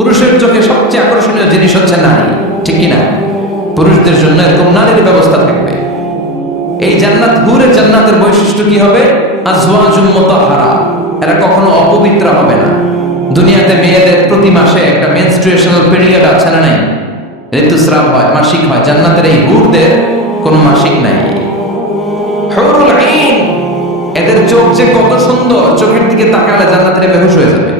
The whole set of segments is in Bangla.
পুরুষের চোখে সবচেয়ে আকর্ষণীয় জিনিস হচ্ছে নারী, ঠিক কি না? পুরুষদের জন্য এরকম নারীর ব্যবস্থা থাকবে। এই জান্নাত, হুরের জান্নাতের বৈশিষ্ট্য কি হবে? আজওয়াজুম মুতাহহারা, এরা কখনো অপবিত্র হবে না। দুনিয়াতে মেয়েদের প্রতি মাসে একটা মেনস্ট্রুয়েশনাল পিরিয়ড আছে না নাই? ঋতুস্রাব হয়, মাসিক হয়। জান্নাতের এই হুরদের কোনো মাসিক নাই। হুরুল আইন, এদের চোখ যে কত সুন্দর, চোখের দিকে তাকালে জান্নাতের বেহুশ হয়ে যাবে।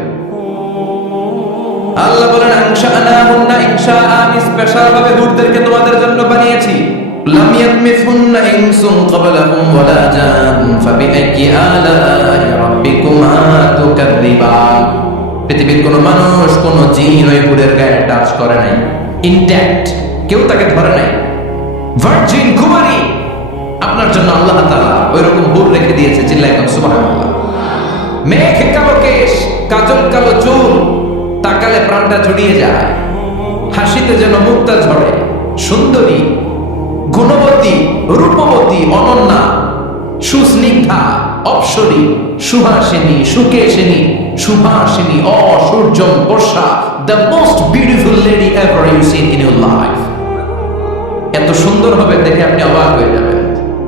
আল্লাহ বলেন আনশাআনাহুন্না ইনশাআ, আমি স্পেশাল ভাবে হুরদেরকে তোমাদের জন্য বানিয়েছি। লাম ইয়াতমিসহুন্না ইনসুন ক্বাবলাহুম ওয়ালা জান ফাবিআইয়ি আলাই রাব্বিকুমা তুকাযযিবান। পৃথিবীর কোন মানুষ, কোন জিন ওই হুরের গায়ে টাচ করে নাই, ইনট্যাক্ট, কেউ তাকে ধরে নাই। ভার্জিন কুমারী, আপনার জন্য আল্লাহ তাআলা ওইরকম হুর রেখে দিয়েছে। চিল্লায় কোন সুবহানাল্লাহ। মেঘ কালো কেশ, কাজল কালো চুল, তাকালে প্রাণটা জুড়িয়ে যায়। হাসিতে যেন মুক্তা ঝরে। সুন্দরী, গুণবতী, রূপবতী, অনন্যা, সুস্নিগ্ধা, অপ্সরী, সুহাসিনী, সুকেশিনী, সুভাষিনী, অসূর্যম Barsha, the most beautiful lady ever you seen in your life. এত সুন্দর হবে, দেখে আপনি অবাক হয়ে যাবেন।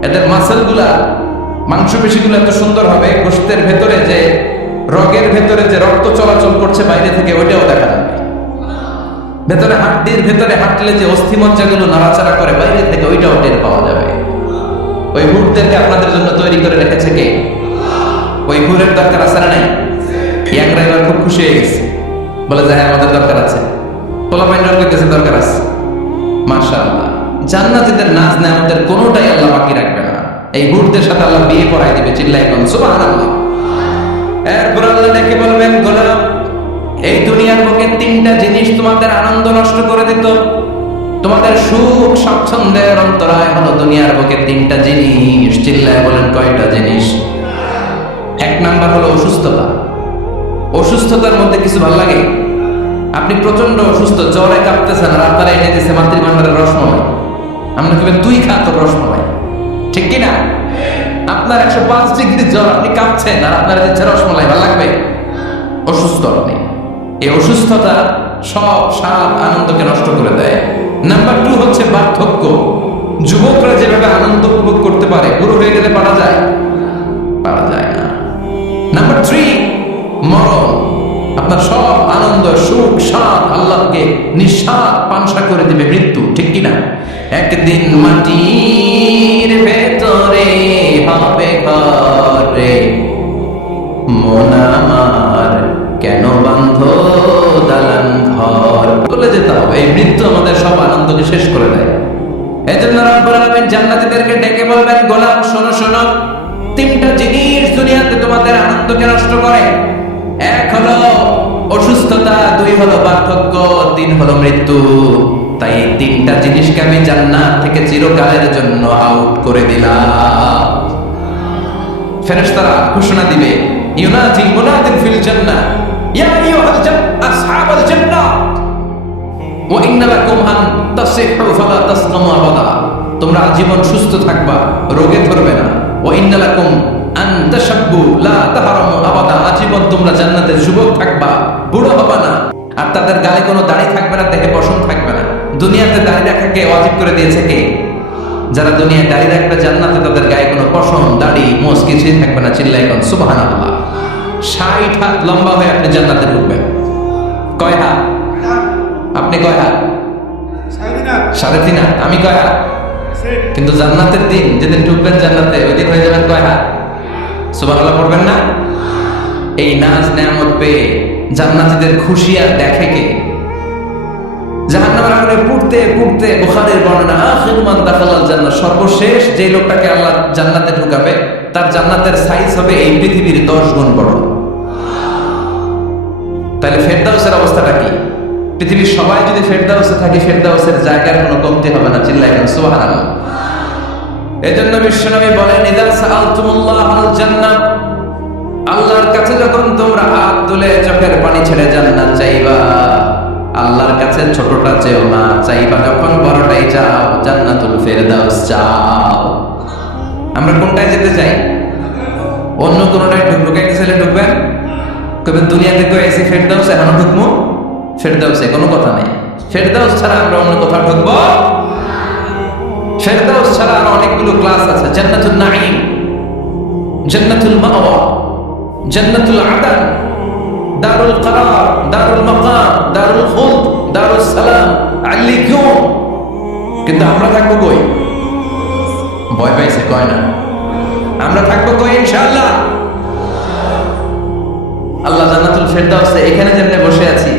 এদের মাসেলগুলা, মাংসপেশিগুলো এত সুন্দর হবে, গোশতের ভেতরে যে রগের ভেতরে যে রক্ত চলাচল করছে বাইরে থেকে, ওইটাও দেখা যাবে। ভেতরে হাড্ডির ভেতরে হাঁটলে যে অস্থিমজ্জাগুলো নাড়াচাড়া করে বাইরে থেকে, ওইটাও টের পাওয়া যাবে। ওই হুরদেরকে আপনাদের জন্য তৈরি করে রেখেছে কে? ওই হুরের দরকার আছে না নাই? ইয়াংরা এবার খুব খুশি হয়ে গেছে, বলে যে হ্যাঁ আমাদের দরকার আছে। পোলাপাইনরাও কইতেছে দরকার আছে। মাশাআল্লাহ, জান্নাতীদের নাজ নেয়ামতের কোনোটাই আল্লাহ বাকি রাখবে না। এই হুরদের সাথে আল্লাহ বিয়ে পড়াই দিবে। চিল্লায় কোন সুবহানাল্লাহ। এরপর আল্লাহ ডেকে বলবেন, গোলাম, এই দুনিয়ার বুকে তিনটা জিনিস তোমাদের আনন্দ নষ্ট করে দিত, তোমাদের সুখ স্বাচ্ছন্দ্যের অন্তরায় হলো দুনিয়ার বুকে তিনটা জিনিস। চিল্লায় বলেন কয়টা জিনিস? এক নাম্বার হলো অসুস্থতা। অসুস্থতার মধ্যে কিছু ভালো লাগে? আপনি প্রচন্ড অসুস্থ, জ্বরে কাঁপতেছেন, আর আপনারা এনে দিচ্ছে মাতৃভান্ডারের রসমলাই। আমরা কিভাবে তুই খা তোর রসমলাই, ঠিক কিনা? আপনার 105 ডিগ্রি জ্বর, আপনি কাঁপছেন, আর আপনারা দিচ্ছে রসমলাই, ভালো লাগবে? অসুস্থ আপনি। এই অসুস্থতা সব স্বাদ আনন্দকে নষ্ট করে দেয়। নাম্বার 2 হচ্ছে বার্ধক্য। যুবকরা যেভাবে আনন্দ উপভোগ করতে পারে, বুড়ো হয়ে গেলে পারা যায়? পারা যায় না। নাম্বার 3 মরণ। আপনার সব আনন্দ, সুখ, স্বাদ আল্লাহকে নিঃস্বাদ পানসা করে দিবে মৃত্যু, ঠিক কিনা? একদিন মাটির ভেতরে হবে ঘরে, মন আমার কেন বান্ধ দালান ঘর, বলে যেতে হবে। এই মৃত্যু আমাদের সব আনন্দকে শেষ করে দেয়। এজন্য রব্বুল আলামিন জান্নাতীদেরকে ডেকে বলবেন, গোলাম শোনো শোনো, তিনটা জিনিস দুনিয়াতে তোমাদের আনন্দকে নষ্ট করে। এক হলো অসুস্থতা, 2 হলো বার্ধক্য, 3 হলো মৃত্যু। তাই এই তিনটা জিনিসকে আমি জান্নাত থেকে চিরকালের জন্য আউট করে দিলাম। ফেরেশতারা ঘোষণা দিবে, ইউনাদি মুনাদিন ফিল জান্নাহ, ইয়া আইয়ুহাল আসহাবাল জান্নাহ ওয়া ইন্না লাকুম আন তাসিহু ফালা তাসকামু আবাদা। তোমরা আজীবন সুস্থ থাকবা, রোগে ধরবে না। ওয়া ইন্না লাকুম আন তাশাব্বু লা তাহরামু আবাদা, আজীবন তোমরা জান্নাতের যুবক থাকবা, বুড়ো হবে না। আর তাদের গায়ে কোনো দাড়ি থাকবে না, দেহে পশম থাকবে না। দুনিয়াতে দাড়ি রাখাকে ওয়াজিব করে দিয়েছে কে? যারা দুনিয়ায় দাড়ি রাখবে, জান্নাতে তাদের গায়ে কোনো পশম, দাড়ি, মোজ কিছুই থাকবে না। চিল্লায় কোন সুবহানাল্লাহ। 60 হাত লম্বা হয়ে আপনি জান্নাতে ঢুকবেন। কয় হাত? আপনি কয় হাত? 3.5 হাত। আমি কয় হাত? কিন্তু জান্নাতের দিন, যেদিন ঢুকবেন জান্নাতে, ওই দিন হয়ে যাবেন কয় হাত? সুবহানাল্লাহ পড়বেন না? এই নাজ নেয়ামত পেয়ে জান্নাতীদের খুশি আর দেখে কে? জাহান্নামের আগুনে পুড়তে পুড়তে, বুখারীর বর্ণনা, আখিরু মান দাখালাল জান্নাহ, সর্বশেষ যে লোকটাকে আল্লাহ জান্নাতে ঢুকাবে, তার জান্নাতের সাইজ হবে এই পৃথিবীর 10 গুণ বড়। তাহলে ফেরদাউসের অবস্থাটা কি? পৃথিবীর সবাই যদি ফেরদাউসে থাকে, ফেরদাউসের জায়গার কোনো কমতি হবে না। চিল্লায় সুবহানাল্লাহ। এজন্য বিশ্বনবী বলেন, ইযা সাআলতুমুল্লাহাল জান্নাহ, আল্লাহর কাছে যখন তোমরা হাত তুলে চোখের পানি ছেড়ে জান্নাত চাইবা, আল্লাহর কাছে ছোটটা চেও না, চাইবা যখন বড়টাই চাও, জান্নাতুল ফেরদাউস চাও। আমরা কোনটায় যেতে চাই? অন্য কোনটায় ঢুকে গেছিলে ঢুকবেন? কবে দুনিয়াতে তো এসি ফেরদাউস এখনো ঢুকমু? ফেরদাউসে কোনো কথা নেই। ফেরদাউস ছাড়া আমরা অন্য কোথাও ঢুকবো? ফেরদাউস ছাড়া আর অনেকগুলো ক্লাস আছে। জান্নাতুল নাঈম, জান্নাতুল মাওয়া, জান্নাতুল আদান, দারুল করার, দারুল মাকাম, দারুল খুলদ, দারুস সালাম, আল্লিকুম। কিন্তু আমরা থাকবো কই? ভয় পাইছে কয় না? আমরা থাকবো কই ইনশাআল্লাহ? আল্লাহ জান্নাতুল ফেরদাউসে এখানে যেমনে বসে আছি,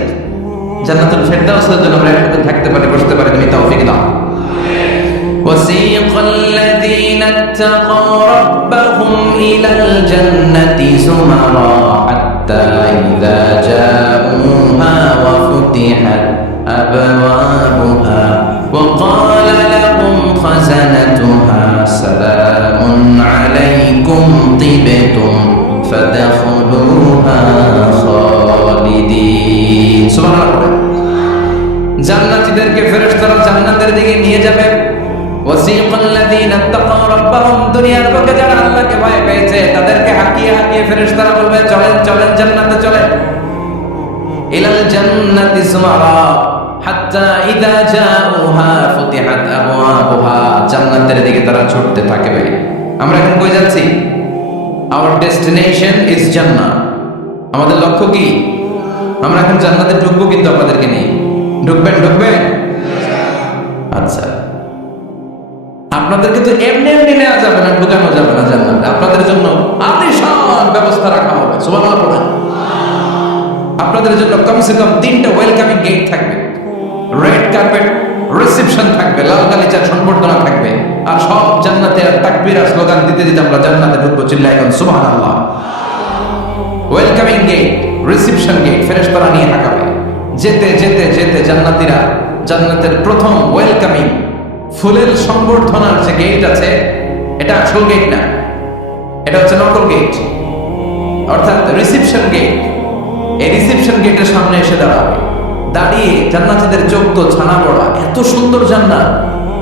জান্নাতুল ফেরদাউসের জন্য আমরা একসাথে থাকতে পারি, বসতে পারি। তুমি তৌফিক দাও। وسيق الذين اتقوا ربهم إلى الجنة زمرا حتى إذا جاءوها وفتحت أبوابها وقال لهم خزنتها سلام عليكم طبتم فادخلوها خالدين سبحان الله। জান্নাতীদেরকে ফেরেশতারা জান্নাতের দিকে নিয়ে যাবে। ওয়াসিকাল্লাযীনা তাকাউ রাব্বাহুম, দুনিয়ার বুকে যারা আল্লাহকে ভয় পেয়েছে তাদেরকে হাকিয়ে হাকিয়ে ফেরেশতারা বলবে চলেন চলেন জান্নাতে চলেন। ইলাল জান্নাতি সুমারা হাত্তা ইযা জাউহা ফুতিহাত আবওয়াবুহা, জান্নাতের দিকে তারা ছুটতে থাকবে। আমরা এখন কই যাচ্ছি? আওয়ার ডেস্টিনেশন ইজ জান্নাত। আমাদের লক্ষ্য কি? আমরা এখন জান্নাতে ঢুকবো, কিন্তু আপনাদেরকে নিয়ে ঢুকবেন? ঢুকবেন? আচ্ছা, আপনাদেরকে তো এমনি এমনি নেওয়া যাবে না, ঢুকানো যাবে না জান্নাতে। আপনাদের জন্য আলিশান ব্যবস্থা রাখা হবে। সুবহানাল্লাহ। আপনাদের জন্য কমসে কম 3টা ওয়েলকামিং গেট থাকবে, রেড কার্পেট রিসেপশন থাকবে, লাল গালিচার সংবর্ধনা থাকবে, আর সব জান্নাতে আর তাকবীর আর স্লোগান দিতে দিতে আমরা জান্নাতে ঢুকবো। চিল্লায় এখন সুবহানাল্লাহ। ওয়েলকামিং গেট, রিসেপশন গেট ফেরেশতারা নিয়ে হাঁকাবে। যেতে যেতে যেতে জান্নাতীরা জান্নাতের প্রথম ওয়েলকামিং ফুলের সংবর্ধনার যে গেট আছে, এটা আসল গেট না, এটা হচ্ছে নকল গেট, অর্থাৎ রিসেপশন গেট। এই রিসেপশন গেটের সামনে এসে দাঁড়াবে। দাঁড়িয়ে জান্নাতীদের চোখ তো ছানা পড়া, এত সুন্দর জান্নাত,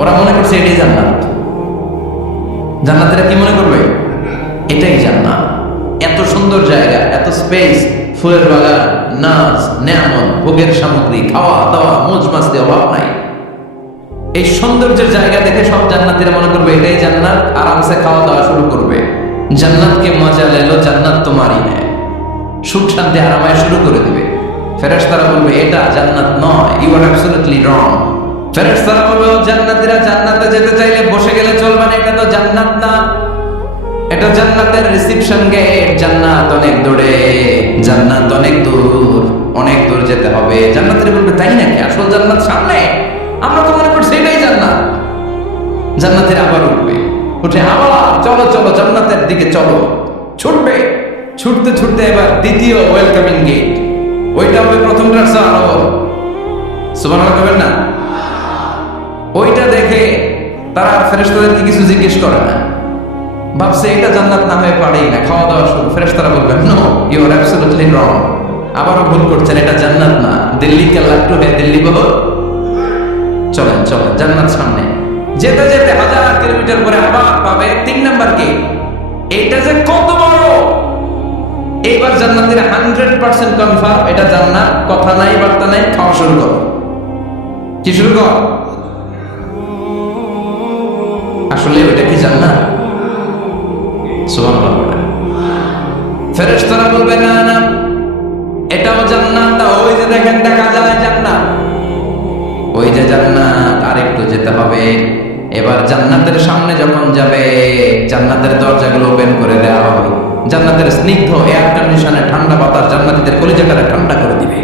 ওরা মনে করছে এটাই জান্নাত। জান্নাতীরা কি মনে করবে? এটাই জান্নাত। এত সুন্দর জায়গা, এত স্পেস, ফুলের বাগান, নাচ, নেয়ামত, ভোগের সামগ্রী, খাওয়া দাওয়া, মৌজ মাস্তি অভাব নাই। এই সৌন্দর্যের জায়গা দেখে সব জান্নাতীরা মনে করবে এটাই জান্নাত, আরামসে খাওয়া দাওয়া শুরু করবে। জান্নাতকে মজা লেলো, জান্নাত তোমারই নেয়, সুখ শান্তি আরামায় শুরু করে দিবে। ফেরেশতারা বলবে এটা জান্নাত নয়, ইউ আর অ্যাবসলিউটলি রং। ফেরেশতারা বলবে জান্নাতীরা জান্নাতে যেতে চাইলে বসে গেলে চলবে না, এটা তো জান্নাত না, এটা জান্নাতের রিসেপশন গেট। জান্নাত অনেক দূরে, জান্নাত অনেক দূর, অনেক দূর যেতে হবে। জান্নাতীরা বলবে তাই নাকি? আসল জান্নাত সামনে, আমরা তো মনে করছি এটাই জান্নাত। জান্নাতীরা আবার উঠবে, উঠে আবার চলো চলো জান্নাতের দিকে চলো, ছুটবে। ছুটতে ছুটতে এবার দ্বিতীয় ওয়েলকামিং গেট, ওইটা হবে প্রথমটার চেয়ে আরো বড়। সুবহানাল্লাহ করবেন না? ওইটা দেখে তারা আর ফেরেশতাদেরকে কিছু জিজ্ঞেস করে না, ভাবছে এটা জান্নাত না হয়ে পারেই না, খাওয়া দাওয়া শুরু। ফেরেশতারা বলবেন no, you are absolutely wrong, আবারও ভুল করছেন, এটা জান্নাত না, দিল্লি কে লাট্টু হে দিল্লি বহু। চলেন চলেন জান্নাত সামনে। যেতে যেতে 1000 কিলোমিটার পরে আবার পাবে 3 নাম্বার গেট। এটা যে কত বড়! এইবার জান্নাতীরা 100% কনফার্ম এটা জান্নাত, কথা নাই বার্তা নাই, খাওয়া শুরু কর। কি শুরু কর? আসলে ওটা কি জান্নাত? সুবহানাল্লাহ। ফেরেশতারা বলবে না না, এটাও জান্নাত, ওই যে দেখেন দেখা যায় জান্নাত, ওই যে জান্নাত, আরেকটু যেতে হবে। এবার জান্নাতের সামনে যখন যাবে, জান্নাতের দরজাগুলো ওপেন করে দেওয়া হবে। জান্নাতের স্নিগ্ধ এয়ার কন্ডিশনে ঠান্ডা বাতাস জান্নাতীদের কলিজাটারে ঠান্ডা করে দিবে।